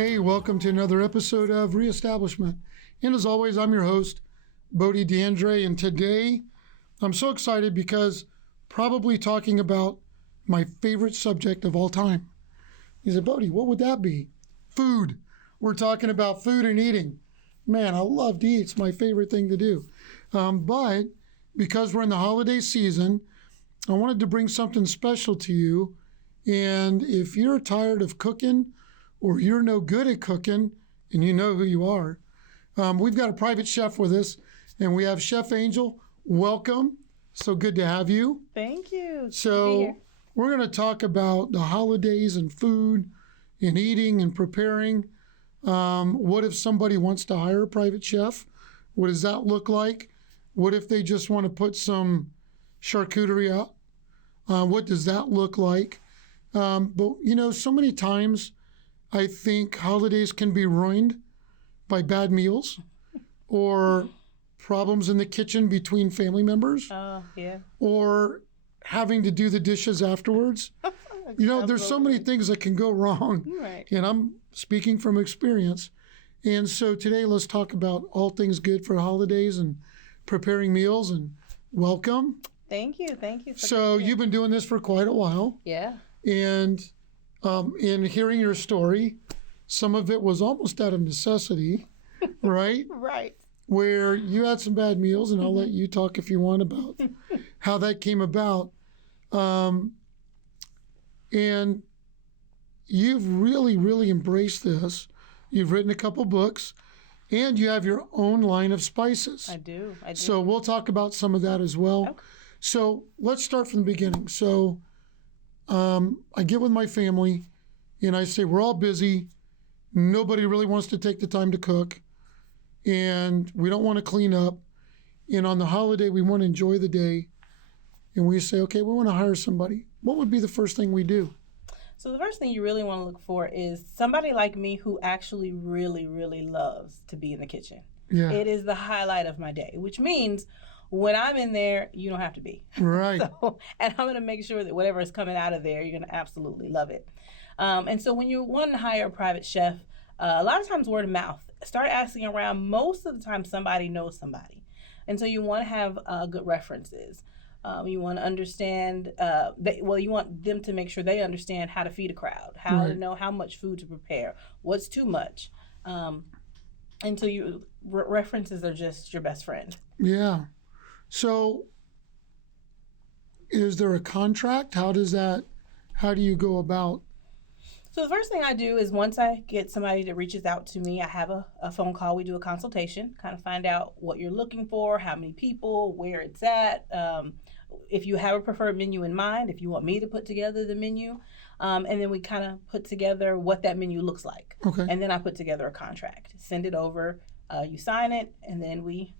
Hey, welcome to another episode of Reestablishment. And as always, I'm your host, Bodie D'Andrea. And today, I'm so excited because probably talking about my favorite subject of all time. He said, Bodie, what would that be? Food. We're talking about food and eating. Man, I love to eat. It's my favorite thing to do. But because we're in the holiday season, I wanted to bring something special to you. And if you're tired of cooking or you're no good at cooking, and you know who you are, we've got a private chef with us, and we have Chef Angel. Welcome. So good to have you. Thank you. So we're going to talk about the holidays and food and eating and preparing. What if somebody wants to hire a private chef? What does that look like? What if they just want to put some charcuterie out? What does that look like? But, you know, so many times I think holidays can be ruined by bad meals or problems in the kitchen between family members. Or having to do the dishes afterwards. You know, there's so many things that can go wrong. Right. And I'm speaking from experience. And so today, let's talk about all things good for holidays and preparing meals. And welcome. Thank you. So you've been doing this for quite a while. Yeah. And in hearing your story, some of it was almost out of necessity, right? Right. Where you had some bad meals, and I'll let you talk if you want about how that came about. And you've really, really embraced this. You've written a couple books, and you have your own line of spices. I do. So we'll talk about some of that as well. Okay. So let's start from the beginning. So I get with my family, and I say, we're all busy. Nobody really wants to take the time to cook, and we don't want to clean up. And on the holiday, we want to enjoy the day. And we say, okay, we want to hire somebody. What would be the first thing we do? So the first thing you really want to look for is somebody like me who actually really, really loves to be in the kitchen. Yeah. It is the highlight of my day, which means when I'm in there, you don't have to be. Right. And I'm going to make sure that whatever is coming out of there, you're going to absolutely love it. And so when you want to hire a private chef, a lot of times word of mouth. Start asking around. Most of the time, somebody knows somebody. And so you want to have good references. You want to understand, you want them to make sure they understand how to feed a crowd, how to know how much food to prepare, what's too much. And so references are just your best friend. Yeah. So is there a contract? How do you go about? So the first thing I do is once I get somebody that reaches out to me, I have a phone call. We do a consultation, kind of find out what you're looking for, how many people, where it's at. If you have a preferred menu in mind, if you want me to put together the menu, and then we kind of put together what that menu looks like. Okay. And then I put together a contract, send it over, you sign it, and then we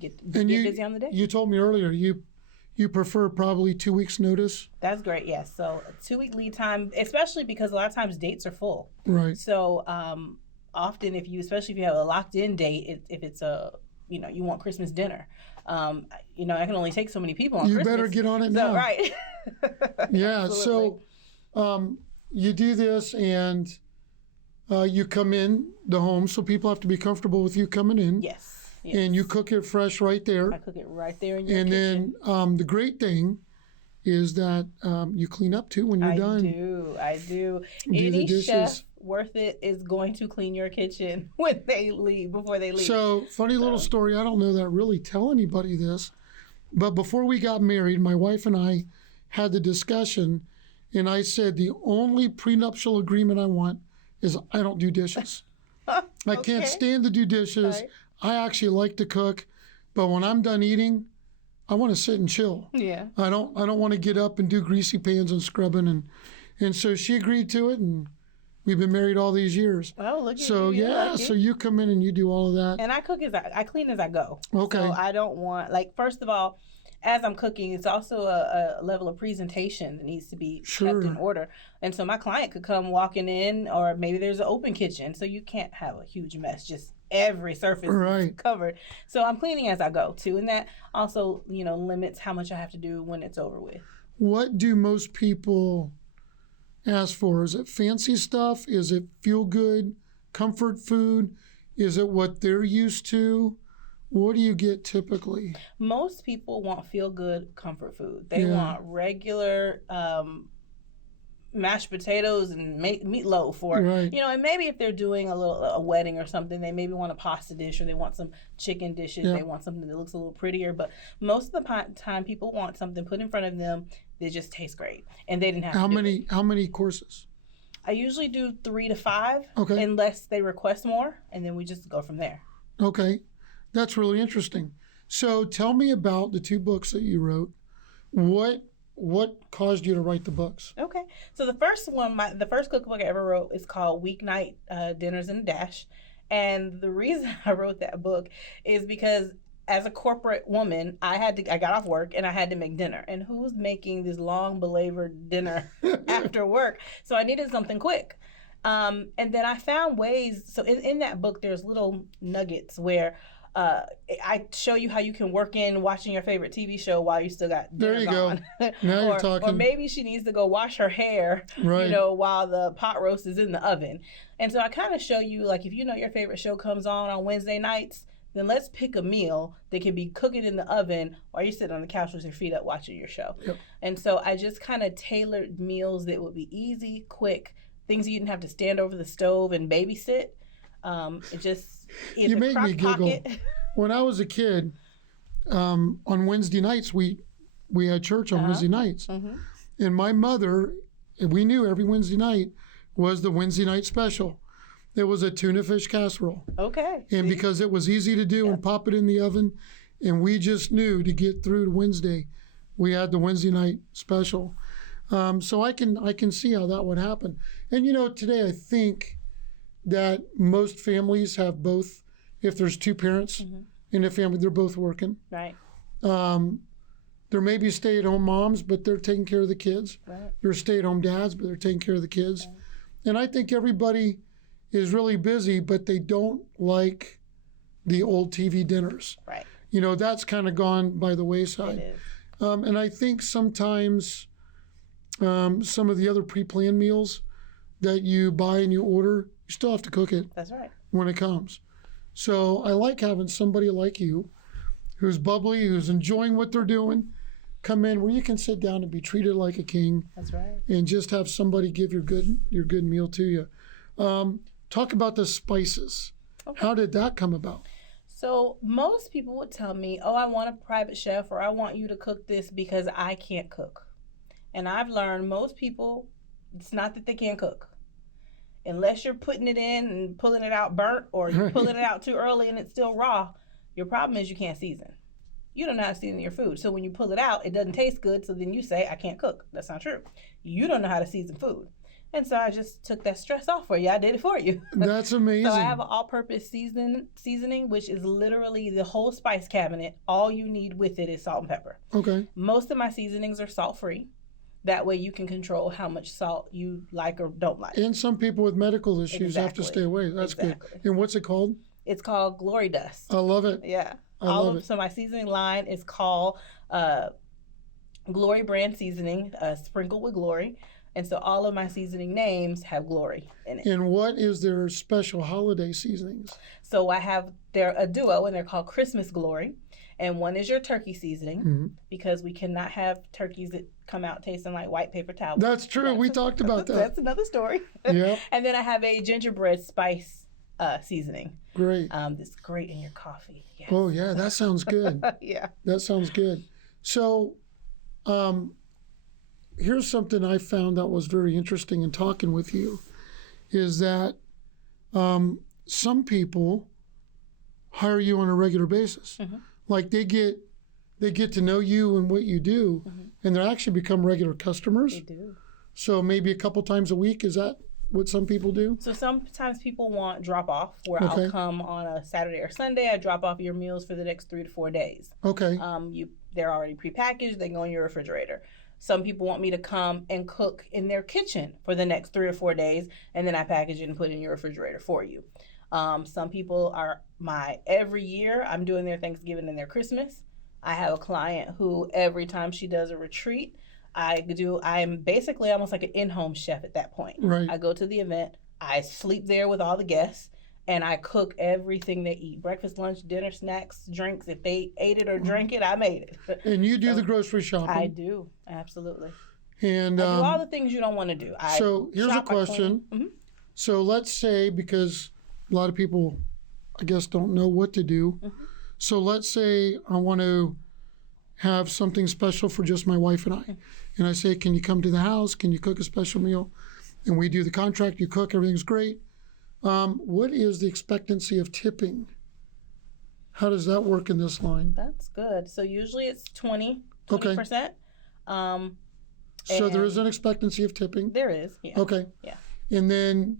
get busy on the day. You told me earlier you prefer probably 2 weeks notice. That's great, yes. So a 2-week lead time, especially because a lot of times dates are full. Right. So often especially if you have a locked in date, if it's you want Christmas dinner, I can only take so many people on Christmas. You better get on it now. Right. Yeah. Absolutely. So you do this and you come in the home, so people have to be comfortable with you coming in. Yes. And you cook it fresh right there. I cook it right there in your kitchen. kitchen. And then the great thing is that you clean up too when you're done. I do. Any chef worth it is going to clean your kitchen when they leave, before they leave. So, funny little story. I don't know that I really tell anybody this, but before we got married, my wife and I had the discussion, and I said the only prenuptial agreement I want is I don't do dishes. I can't stand to do dishes. Right. I actually like to cook, but when I'm done eating, I want to sit and chill. Yeah. I don't want to get up and do greasy pans and scrubbing, and so she agreed to it, and we've been married all these years. Oh, look at so you. So you come in and you do all of that. And I clean as I go. Okay. So I don't want, first of all, as I'm cooking, it's also a level of presentation that needs to be kept in order. And so my client could come walking in, or maybe there's an open kitchen, so you can't have a huge mess, just every surface is covered. So I'm cleaning as I go too, and that also, limits how much I have to do when it's over with. What do most people ask for? Is it fancy stuff? Is it feel good? comfort food? Is it what they're used to? What do you get typically? Most people want feel-good comfort food. They Yeah. want regular mashed potatoes and meatloaf, or Right. and maybe if they're doing a wedding or something, they maybe want a pasta dish, or they want some chicken dishes. Yeah. They want something that looks a little prettier. But most of the time, people want something put in front of them that just tastes great, and they didn't have How to do many it. how many courses? I usually do 3 to 5, Okay. unless they request more, and then we just go from there. Okay. That's really interesting. So tell me about the 2 books that you wrote. What caused you to write the books? Okay. So the first one, the first cookbook I ever wrote is called Weeknight Dinners in a Dash. And the reason I wrote that book is because as a corporate woman, I got off work and I had to make dinner. And who's making this long belabored dinner after work? So I needed something quick. And then I found ways. So in that book, there's little nuggets where I show you how you can work in watching your favorite TV show while you still got dinner There you on. go. Now you're talking. Or maybe she needs to go wash her hair, Right. while the pot roast is in the oven. And so I kind of show you, like, if your favorite show comes on Wednesday nights, then let's pick a meal that can be cooking in the oven while you're sitting on the couch with your feet up watching your show. Yep. And so I just kind of tailored meals that would be easy, quick, things you didn't have to stand over the stove and babysit. It just in You the make crock me giggle. pocket. When I was a kid, on Wednesday nights we had church on Uh-huh. Wednesday nights, Mhm. and my mother, we knew every Wednesday night was the Wednesday night special. It was a tuna fish casserole, Okay. and See? because it was easy to do and pop it in the oven, and we just knew to get through to Wednesday, we had the Wednesday night special. So I can see how that would happen. And today I think that most families have both. If there's 2 parents in a family, they're both working. Right. There may be stay-at-home moms, but they're taking care of the kids. Right. There are stay-at-home dads, but they're taking care of the kids. Right. And I think everybody is really busy, but they don't like the old TV dinners. Right. That's kind of gone by the It wayside. is. And I think sometimes some of the other pre-planned meals that you buy and you order, you still have to cook it That's right. when it comes. So I like having somebody like you who's bubbly, who's enjoying what they're doing, come in where you can sit down and be treated like a king That's right. and just have somebody give your good meal to you. Talk about the spices. Okay. How did that come about? So most people would tell me, oh, I want a private chef, or I want you to cook this because I can't cook. And I've learned most people, it's not that they can't cook. Unless you're putting it in and pulling it out burnt, or you're pulling it out too early and it's still raw, your problem is you can't season. You don't know how to season your food. So when you pull it out, it doesn't taste good. So then you say, I can't cook. That's not true. You don't know how to season food. And so I just took that stress off for you. I did it for you. That's amazing. So I have an all-purpose seasoning, which is literally the whole spice cabinet. All you need with it is salt and pepper. Okay. Most of my seasonings are salt-free. That way you can control how much salt you like or don't like. And some people with medical issues have to Exactly. stay away. That's Exactly. good. And what's it called? It's called Glory Dust. I love it. Yeah. I love it. So my seasoning line is called Glory Brand Seasoning, sprinkled with glory. And so all of my seasoning names have glory in it. And what is their special holiday seasonings? So they're a duo, and they're called Christmas Glory. And one is your turkey seasoning, Mhm. because we cannot have turkeys that come out tasting like white paper towels. That's true. We talked about that. That's another story. Yep. And then I have a gingerbread spice seasoning. Great. That's great in your coffee. Yes. Oh, yeah. That sounds good. Yeah. That sounds good. So, here's something I found that was very interesting in talking with you, is that some people hire you on a regular basis. Mhm. Like they get to know you and what you do, and they actually become regular customers. They do. So maybe a couple times a week. Is that what some people do? So sometimes people want drop off, where Okay. I'll come on a Saturday or Sunday. I drop off your meals for the next 3 to 4 days. Okay. They're already prepackaged. They go in your refrigerator. Some people want me to come and cook in their kitchen for the next 3 or 4 days, and then I package it and put it in your refrigerator for you. Some people are every year I'm doing their Thanksgiving and their Christmas. I have a client who every time she does a retreat, I'm basically almost like an in-home chef at that point. Right. I go to the event, I sleep there with all the guests. And I cook everything they eat: breakfast, lunch, dinner, snacks, drinks. If they ate it or drank it, I made it. And you do the grocery shopping. I do, absolutely. And I do all the things you don't want to do. So here's a question. So let's say, because a lot of people, I guess, don't know what to do. So let's say I want to have something special for just my wife and I. And I say, can you come to the house? Can you cook a special meal? And we do the contract. You cook. Everything's great. What is the expectancy of tipping? How does that work in this line? That's good. So usually it's 20%. Okay. So there is an expectancy of tipping? There is, yeah. Okay. Yeah. And then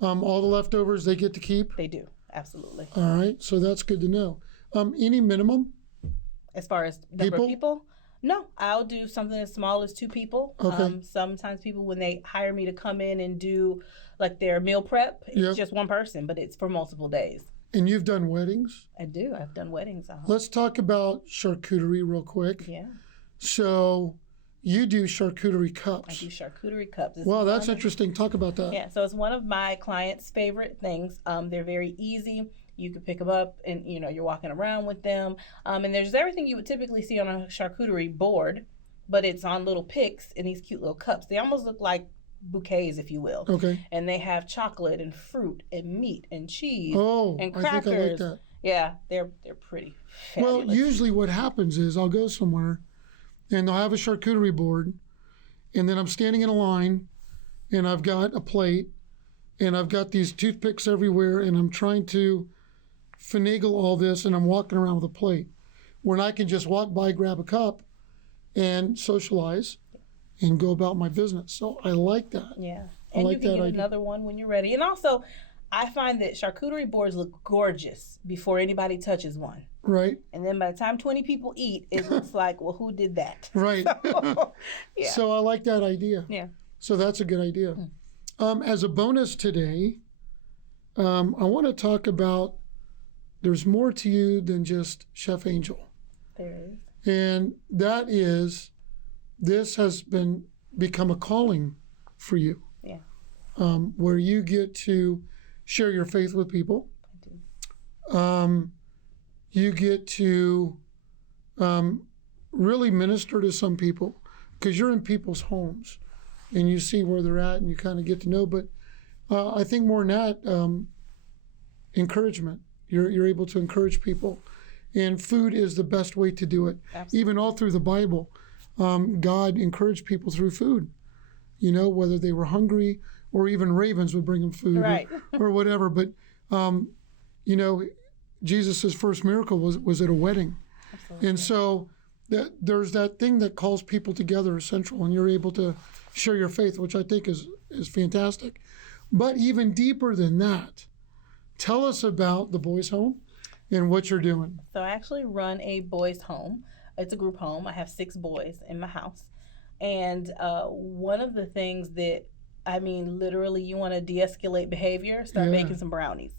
all the leftovers they get to keep? They do, absolutely. All right, so that's good to know. Any minimum? As far as number of people? No, I'll do something as small as 2 people. Okay. Sometimes people, when they hire me to come in and do like their meal prep, it's just 1 person, but it's for multiple days. And you've done weddings? I do. I've done weddings. Let's talk about charcuterie real quick. Yeah. So you do charcuterie cups. I do charcuterie cups. Wow, that's interesting. Talk about that. Yeah, so it's one of my clients' favorite things. They're very easy. You can pick them up and, you're walking around with them. And there's everything you would typically see on a charcuterie board, but it's on little picks in these cute little cups. They almost look like bouquets, if you will. Okay. And they have chocolate and fruit and meat and cheese and crackers. I think I like that. Yeah, they're pretty fabulous. Well, usually what happens is I'll go somewhere and they'll have a charcuterie board, and then I'm standing in a line and I've got a plate and I've got these toothpicks everywhere and I'm trying to finagle all this and I'm walking around with a plate when I can just walk by, grab a cup and socialize and go about my business. So I like that. Yeah. And you can get another one when you're ready. And also, I find that charcuterie boards look gorgeous before anybody touches one. Right. And then by the time 20 people eat, it looks like, well, who did that? Right. So, yeah. So I like that idea. Yeah. So that's a good idea. As a bonus today, I want to talk about there's more to you than just Chef Angel. There is. And that is, this has become a calling for you. Yeah. Where you get to share your faith with people. I do. You get to really minister to some people because you're in people's homes and you see where they're at and you kind of get to know. But I think more than that, encouragement. You're able to encourage people. And food is the best way to do it. Absolutely. Even all through the Bible, God encouraged people through food. Whether they were hungry or even ravens would bring them food, right. or whatever. But, Jesus' first miracle was at a wedding. Absolutely. And so there's that thing that calls people together essential, and you're able to share your faith, which I think is fantastic. But even deeper than that, tell us about the boys' home and what you're doing. So I actually run a boys' home. It's a group home. I have 6 boys in my house. And one of the things that, literally, you want to de-escalate behavior, start making some brownies.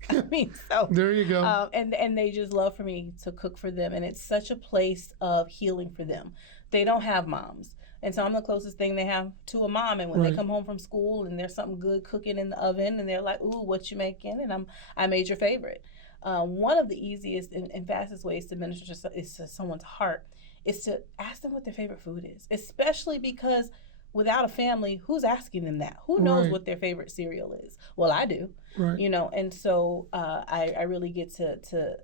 So there you go. And they just love for me to cook for them. And it's such a place of healing for them. They don't have moms. And so I'm the closest thing they have to a mom. And when they come home from school and there's something good cooking in the oven and they're like, ooh, what you making? And I made your favorite. One of the easiest and fastest ways to minister to someone's heart is to ask them what their favorite food is, especially because without a family, who's asking them that? Who knows what their favorite cereal is? Well, I do, and so I really get to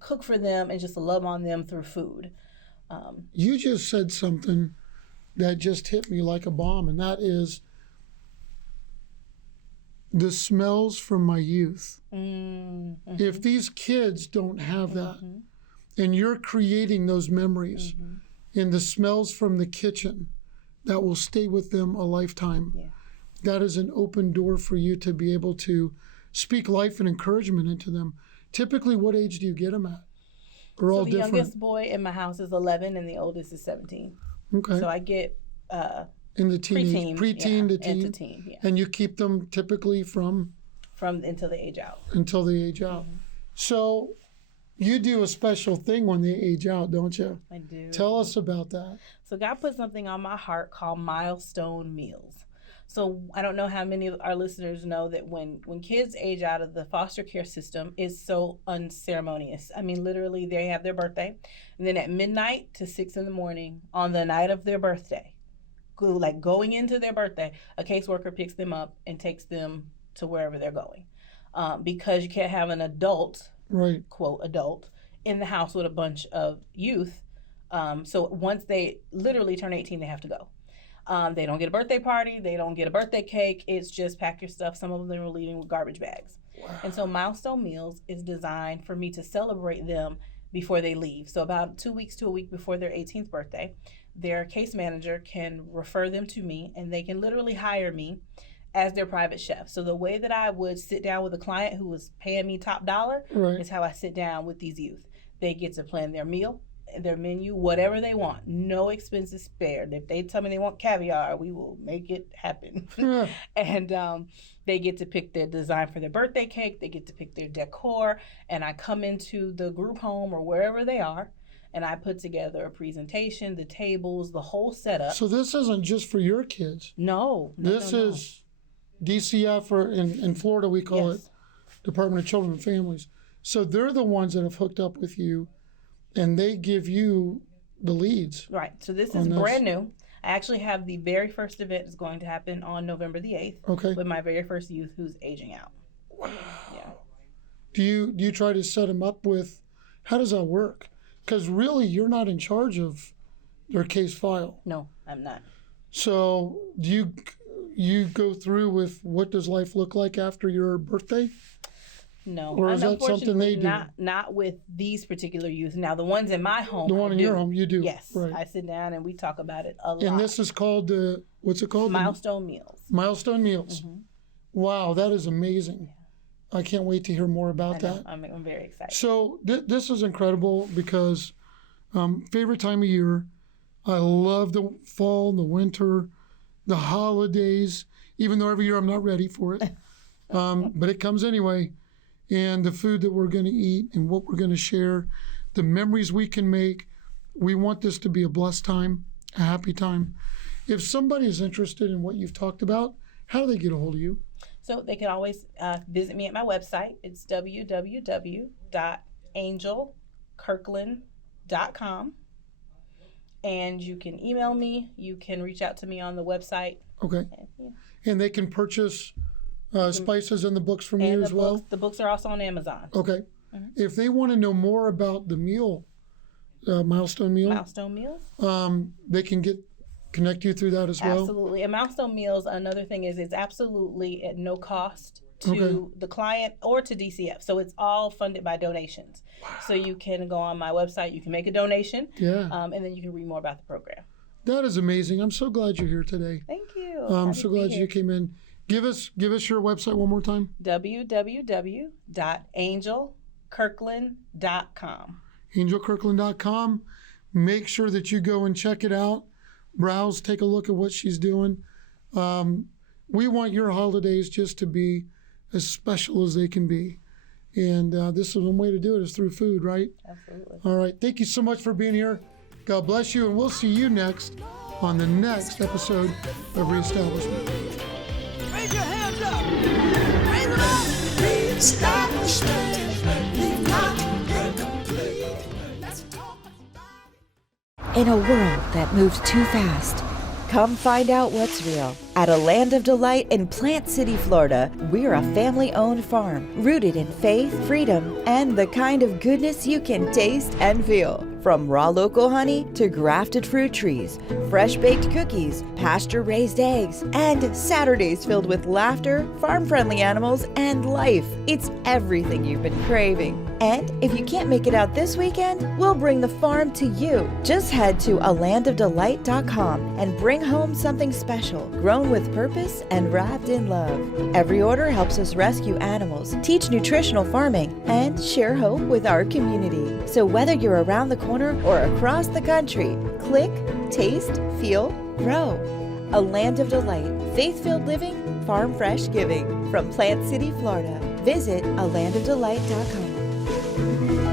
cook for them and just love on them through food. You just said something that just hit me like a bomb, and that is the smells from my youth. Mm-hmm. If these kids don't have that, and you're creating those memories and the smells from the kitchen that will stay with them a lifetime, that is an open door for you to be able to speak life and encouragement into them. Typically, what age do you get them at? Or all different? The youngest boy in my house is 11 and the oldest is 17. Okay. So I get in the teenage, preteen to teen, into teen, and you keep them typically from until they age out. Until they age out. So you do a special thing when they age out, don't you? I do. Tell us about that. So God put something on my heart called Milestone Meals. So I don't know how many of our listeners know that when kids age out of the foster care system, it's so unceremonious. I mean, literally, they have their birthday, and then at midnight to 6 in the morning on the night of their birthday, going into their birthday, a caseworker picks them up and takes them to wherever they're going, because you can't have an adult, Right. quote adult, in the house with a bunch of youth. So once they literally turn 18, they have to go. They don't get a birthday party. They don't get a birthday cake. It's just pack your stuff. Some of them are leaving with garbage bags. Wow. And so Milestone Meals is designed for me to celebrate them before they leave. So about 2 weeks to a week before their 18th birthday, their case manager can refer them to me, and they can literally hire me as their private chef. So the way that I would sit down with a client who was paying me top dollar Right. is how I sit down with these youth. They get to plan their meal, their menu, whatever they want. No expenses spared. If they tell me they want caviar, we will make it happen. Yeah. And they get to pick their design for their birthday cake. They get to pick their decor. And I come into the group home or wherever they are, and I put together a presentation, the tables, the whole setup. So this isn't just for your kids. No. This is DCF, or in Florida we call it Department of Children and Families. So they're the ones that have hooked up with you, and they give you the leads. Right. So this is brand new. I actually have the very first event is going to happen on November the 8th. Okay. With my very first youth who's aging out. Wow. Yeah. Do you try to set them up with, how does that work? Because really, you're not in charge of their case file. No, I'm not. So do you go through with what does life look like after your birthday? No. Or is that something they do? Not with these particular youth. Now, the ones in my home, The one in your home, you do. Yes. Right. I sit down and we talk about it a lot. And this is called, what's it called? Milestone Meals. Milestone Meals. Mm-hmm. Wow, that is amazing. I can't wait to hear more about that. I'm very excited. So this is incredible because favorite time of year. I love the fall, the winter, the holidays, even though every year I'm not ready for it. But it comes anyway. And the food that we're going to eat and what we're going to share, the memories we can make. We want this to be a blessed time, a happy time. If somebody is interested in what you've talked about, how do they get a hold of you? So they can always visit me at my website. It's www.angelkirkland.com. And you can email me. You can reach out to me on the website. Okay. And they can purchase spices and the books from you as well? The books are also on Amazon. Okay. Mm-hmm. If they want to know more about the meal, Milestone Meals, they can connect you through that as well? Absolutely. And Milestone Meals, another thing is it's absolutely at no cost to the client or to DCF. So it's all funded by donations. Wow. So you can go on my website, you can make a donation, and then you can read more about the program. That is amazing. I'm so glad you're here today. Thank you. I'm so glad you came in. Give us your website one more time. www.angelkirkland.com. Angelkirkland.com. Make sure that you go and check it out. Browse, take a look at what she's doing. We want your holidays just to be as special as they can be. And this is one way to do it is through food, right? Absolutely. All right. Thank you so much for being here. God bless you. And we'll see you next on the next episode of Reestablishment. Raise your hands up. Raise them up. Reestablishment. Leave not incomplete. Let's talk about it. In a world that moves too fast, come find out what's real. At A Land of Delight in Plant City, Florida, we're a family-owned farm rooted in faith, freedom, and the kind of goodness you can taste and feel. From raw local honey to grafted fruit trees, fresh-baked cookies, pasture-raised eggs, and Saturdays filled with laughter, farm-friendly animals, and life. It's everything you've been craving. And if you can't make it out this weekend, we'll bring the farm to you. Just head to alandofdelight.com and bring home something special, grown with purpose and wrapped in love. Every order helps us rescue animals, teach nutritional farming, and share hope with our community. So whether you're around the corner or across the country, click, taste, feel, grow. A Land of Delight, faith-filled living, farm fresh giving. From Plant City, Florida. Visit alandofdelight.com.